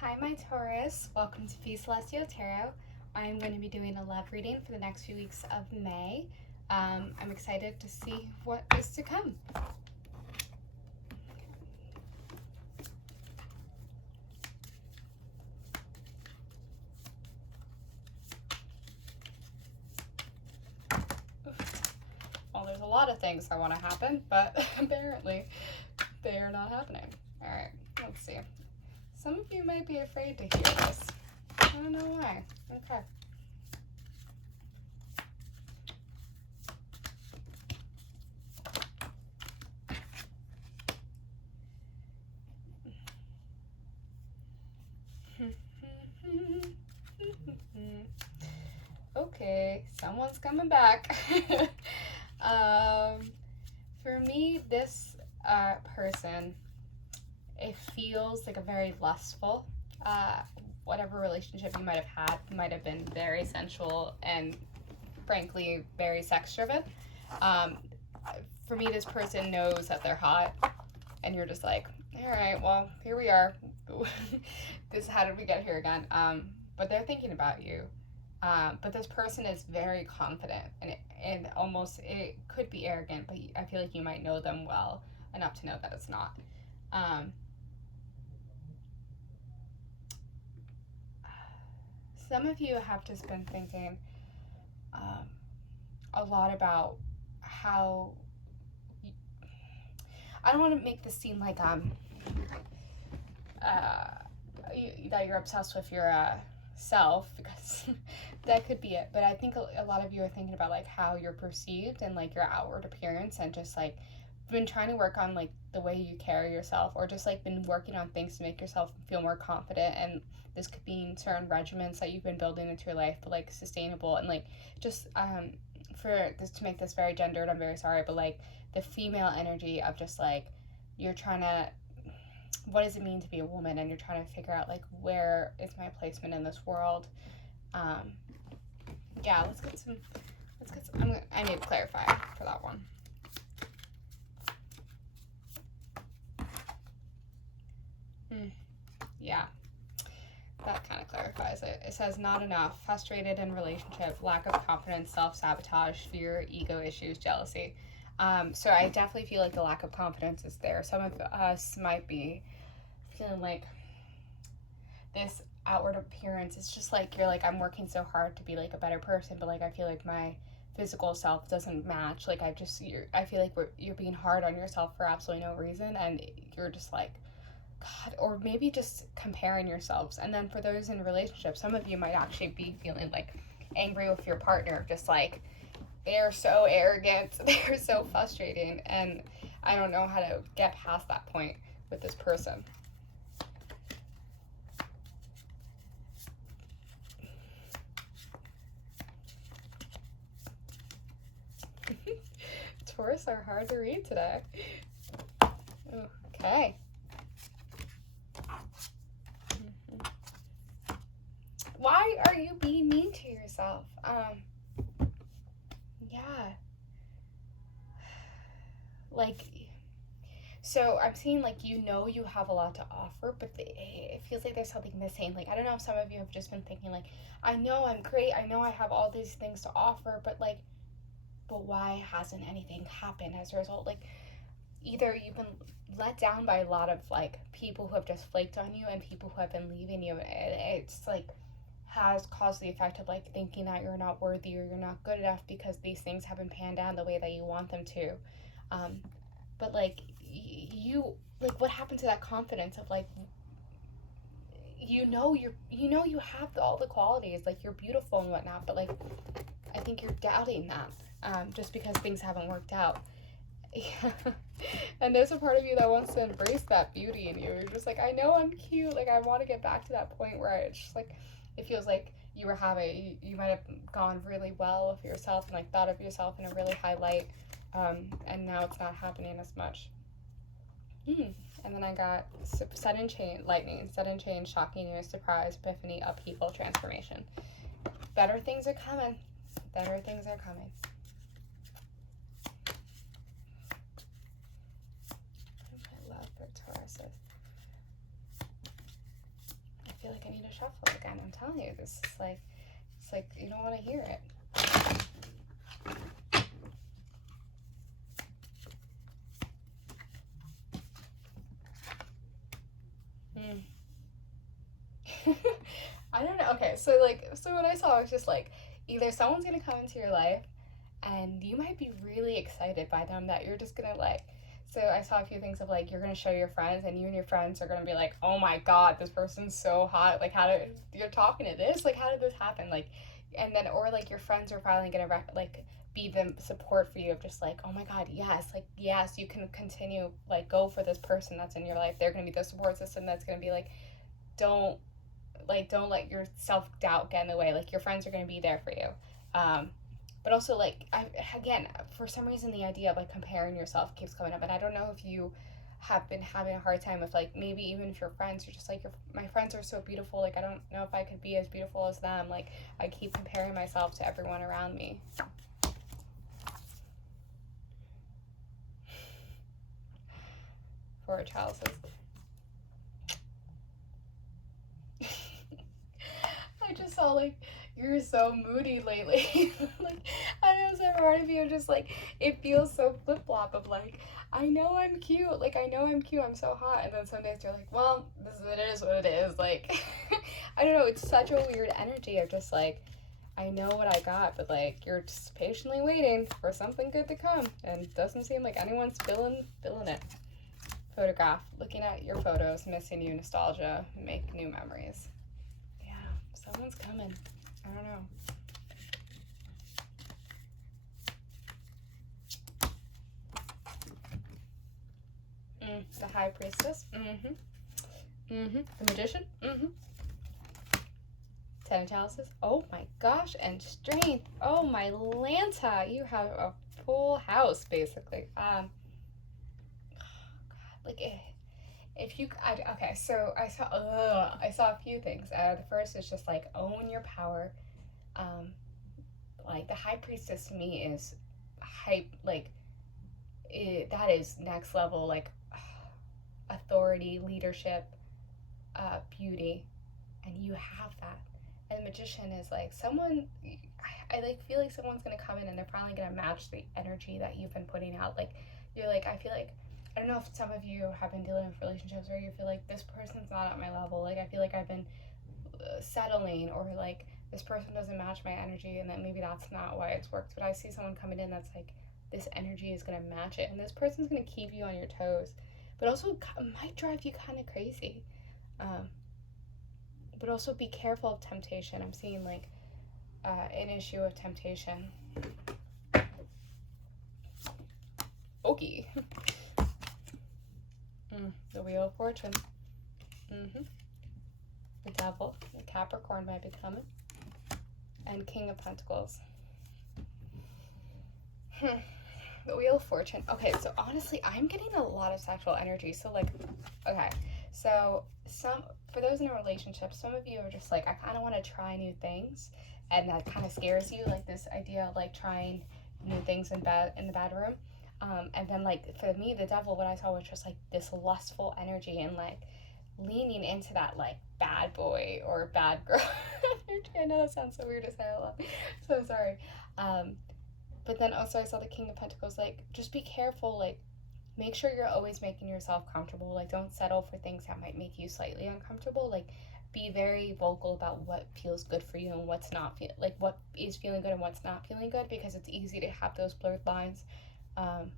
Hi, my Taurus. Welcome to Fee Celestial Tarot. I'm going to be doing a love reading for the next few weeks of May. I'm excited to see what is to come. Well, there's a lot of things I want to happen, but apparently they are not happening. All right, let's see. Some of you might be afraid to hear this. I don't know why. Okay. Okay, someone's coming back. For me, this person, it feels like a very lustful, whatever relationship you might have had might have been very sensual and frankly very sex driven. For me, this person knows that they're hot and you're just like, all right, well, here we are. How did we get here again? But they're thinking about you. But this person is very confident and almost, it could be arrogant, but I feel like you might know them well enough to know that it's not. Some of you have just been thinking a lot about how I don't want to make this seem like that you're obsessed with your self, because that could be it, but I think a lot of you are thinking about like how you're perceived and like your outward appearance, and just like been trying to work on like the way you carry yourself, or just like been working on things to make yourself feel more confident. And this could be certain regimens that you've been building into your life, but like sustainable, and like just for this, to make this very gendered, I'm very sorry, but like the female energy of just like you're trying to, what does it mean to be a woman, and you're trying to figure out like where is my placement in this world. Yeah, let's get some I need to clarify for that one. Yeah, that kind of clarifies it. It says not enough, frustrated in relationship, lack of confidence, self-sabotage, fear, ego issues, jealousy. So I definitely feel like the lack of confidence is there. Some of us might be feeling like this outward appearance, it's just like you're like, I'm working so hard to be like a better person, but like I feel like my physical self doesn't match. Like I feel like you're being hard on yourself for absolutely no reason, and you're just like, God, or maybe just comparing yourselves. And then for those in relationships, some of you might actually be feeling like angry with your partner, just like they're so arrogant, they're so frustrating, and I don't know how to get past that point with this person. Taurus are hard to read today. Okay. Why are you being mean to yourself? Yeah. Like, so I'm seeing like you have a lot to offer, but it feels like there's something missing. Like, I don't know if some of you have just been thinking like, I know I'm great, I know I have all these things to offer, but why hasn't anything happened as a result? Like, either you've been let down by a lot of like people who have just flaked on you, and people who have been leaving you, and it's like has caused the effect of like thinking that you're not worthy or you're not good enough because these things haven't panned out the way that you want them to. But like you, like, what happened to that confidence of like, you have all the qualities, like you're beautiful and whatnot, but like I think you're doubting that just because things haven't worked out. Yeah. And there's a part of you that wants to embrace that beauty in you. You're just like, I know I'm cute, like I want to get back to that point where it's just like it feels like you might have gone really well with yourself and like thought of yourself in a really high light, and now it's not happening as much. And then I got sudden change, lightning, sudden change, shocking news, surprise, epiphany, upheaval, transformation. Better things are coming. Better things are coming. I love for Tauruses. you need to shuffle again. I'm telling you, this is like, it's like you don't want to hear it. I don't know. Okay, so what I saw was just like either someone's gonna come into your life and you might be really excited by them that you're just gonna like. So I saw a few things of like you're gonna show your friends and you and your friends are gonna be like, oh my god, this person's so hot. Like, how did you're talking to this? Like, how did this happen? Like, and then or like your friends are finally gonna be the support for you of just like, oh my god, yes, like yes, you can continue, like go for this person that's in your life. They're gonna be the support system that's gonna be like, don't don't let your self-doubt get in the way. Like your friends are going to be there for you. But also like again, for some reason the idea of like comparing yourself keeps coming up, and I don't know if you have been having a hard time with like maybe even if your friends are just like my friends are so beautiful, like I don't know if I could be as beautiful as them, like I keep comparing myself to everyone around me. For a child says I just saw like you're so moody lately. Like I know some part of you just like it feels so flip flop of like I know I'm cute, like I know I'm cute, I'm so hot, and then some days you're like, well, it is what it is. Like I don't know, it's such a weird energy of just like I know what I got, but like you're just patiently waiting for something good to come, and it doesn't seem like anyone's feeling it. Photograph, looking at your photos, missing you, nostalgia, make new memories. Someone's coming. I don't know. The High Priestess. The Magician. Ten of Chalices. Oh my gosh. And Strength. Oh my Lanta. You have a full house, basically. Like, if you okay, so I saw a few things. The first is just like own your power. Like the High Priestess to me is hype, like that is next level, like authority, leadership, beauty, and you have that. And the Magician is like someone I like feel like someone's gonna come in and they're finally gonna match the energy that you've been putting out. Like you're like I feel like I don't know if some of you have been dealing with relationships where you feel like this person's not at my level. Like I feel like I've been settling, or like this person doesn't match my energy, and then maybe that's not why it's worked. But I see someone coming in that's like this energy is gonna match it, and this person's gonna keep you on your toes, but also might drive you kind of crazy. But also be careful of temptation. I'm seeing like an issue of temptation. Okay. The Wheel of Fortune. The Devil. The Capricorn might be coming. And King of Pentacles. The Wheel of Fortune. Okay, so honestly, I'm getting a lot of sexual energy. So like, okay, so for those in a relationship, some of you are just like, I kind of want to try new things, and that kind of scares you, like this idea of like trying new things in the bedroom. And then like for me, the Devil, what I saw was just like this lustful energy and like leaning into that like bad boy or bad girl energy. I know that sounds so weird to say out loud. So sorry. But then also I saw the King of Pentacles, like just be careful, like make sure you're always making yourself comfortable. Like don't settle for things that might make you slightly uncomfortable. Like be very vocal about what feels good for you and what's not like what is feeling good and what's not feeling good, because it's easy to have those blurred lines. I'm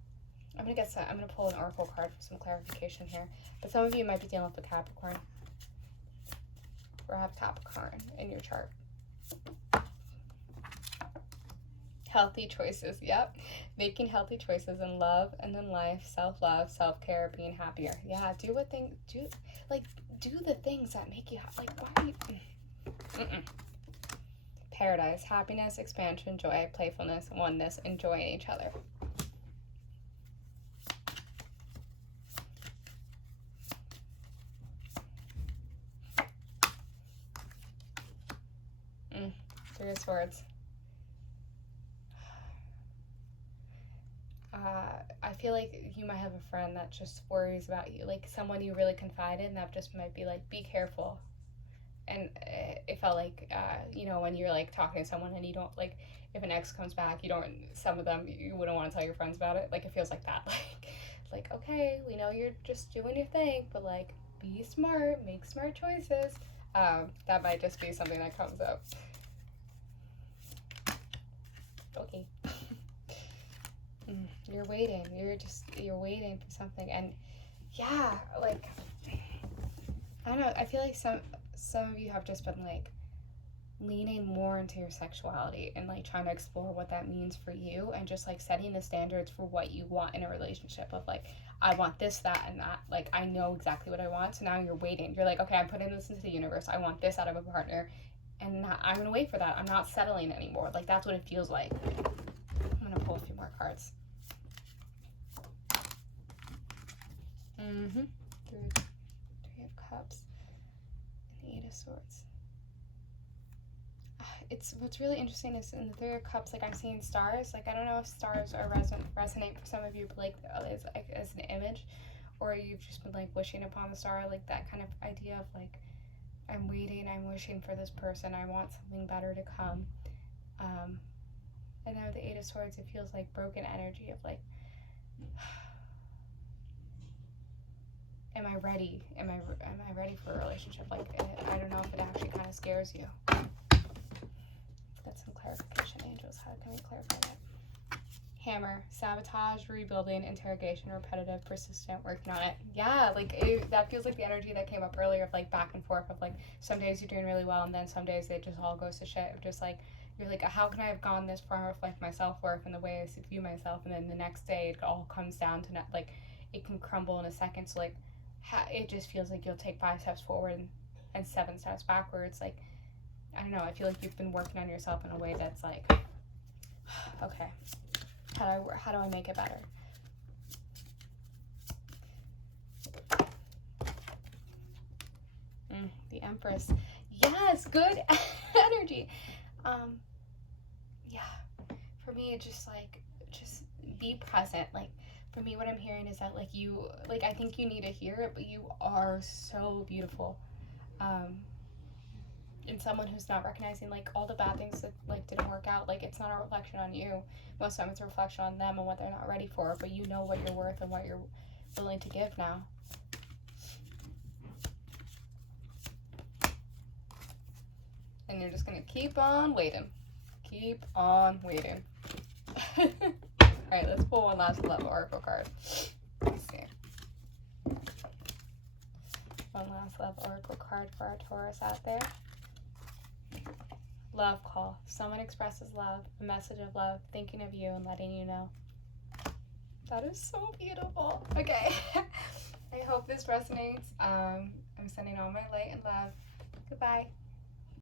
gonna pull an oracle card for some clarification here. But some of you might be dealing with a Capricorn, or have Capricorn in your chart. Healthy choices, yep. Making healthy choices in love and in life, self-love, self-care, being happier. Yeah, do the things that make you like, why are you Paradise, happiness, expansion, joy, playfulness, oneness, enjoying each other. Three of Swords. I feel like you might have a friend that just worries about you, like someone you really confide in that just might be like, be careful. and it felt like, you know, when you're like talking to someone and you don't like, if an ex comes back, you don't, some of them, you wouldn't want to tell your friends about it. Like, it feels like that. Like, okay, we know you're just doing your thing, but like, be smart, make smart choices. That might just be something that comes up. Okay. You're waiting. You're waiting for something. And yeah, like, I don't know. I feel like some of you have just been like leaning more into your sexuality and like trying to explore what that means for you, and just like setting the standards for what you want in a relationship of like, I want this, that, and that. Like, I know exactly what I want. So now you're waiting. You're like, okay, I'm putting this into the universe. I want this out of a partner, and I'm gonna wait for that. I'm not settling anymore. Like, that's what it feels like. I'm gonna pull a few more cards. Three of Cups and the Eight of Swords. It's what's really interesting is in the Three of Cups, like, I'm seeing stars. Like, I don't know if stars are resonate for some of you, but like as an image, or you've just been like wishing upon the star, like that kind of idea of like, I'm waiting, I'm wishing for this person, I want something better to come. And now the Eight of Swords, it feels like broken energy of like, am I ready? Am I ready for a relationship? Like, I don't know if it actually kind of scares you. Get some clarification, angels. How can we clarify that? Hammer, sabotage, rebuilding, interrogation, repetitive, persistent, working on it. Yeah, like that feels like the energy that came up earlier of like back and forth of like, some days you're doing really well, and then some days it just all goes to shit. Of just like, you're like, how can I have gone this far with like my self-worth and the way I view myself, and then the next day it all comes down to like, it can crumble in a second. So like, it just feels like you'll take 5 steps forward and 7 steps backwards. Like, I don't know, I feel like you've been working on yourself in a way that's like, okay, how do I make it better? The Empress. Yes, good energy. Yeah, for me, it's just like, just be present. Like, for me, what I'm hearing is that like, you, like, I think you need to hear it, but you are so beautiful. And someone who's not recognizing like all the bad things that like didn't work out, like, it's not a reflection on you. Most of the time it's a reflection on them and what they're not ready for, but you know what you're worth and what you're willing to give now. And you're just gonna keep on waiting. Keep on waiting. Alright, let's pull one last love oracle card. Let's see. One last love oracle card for our Taurus out there. Love call. Someone expresses love, a message of love, thinking of you and letting you know. That is so beautiful. Okay. I hope this resonates. I'm sending all my light and love. Goodbye.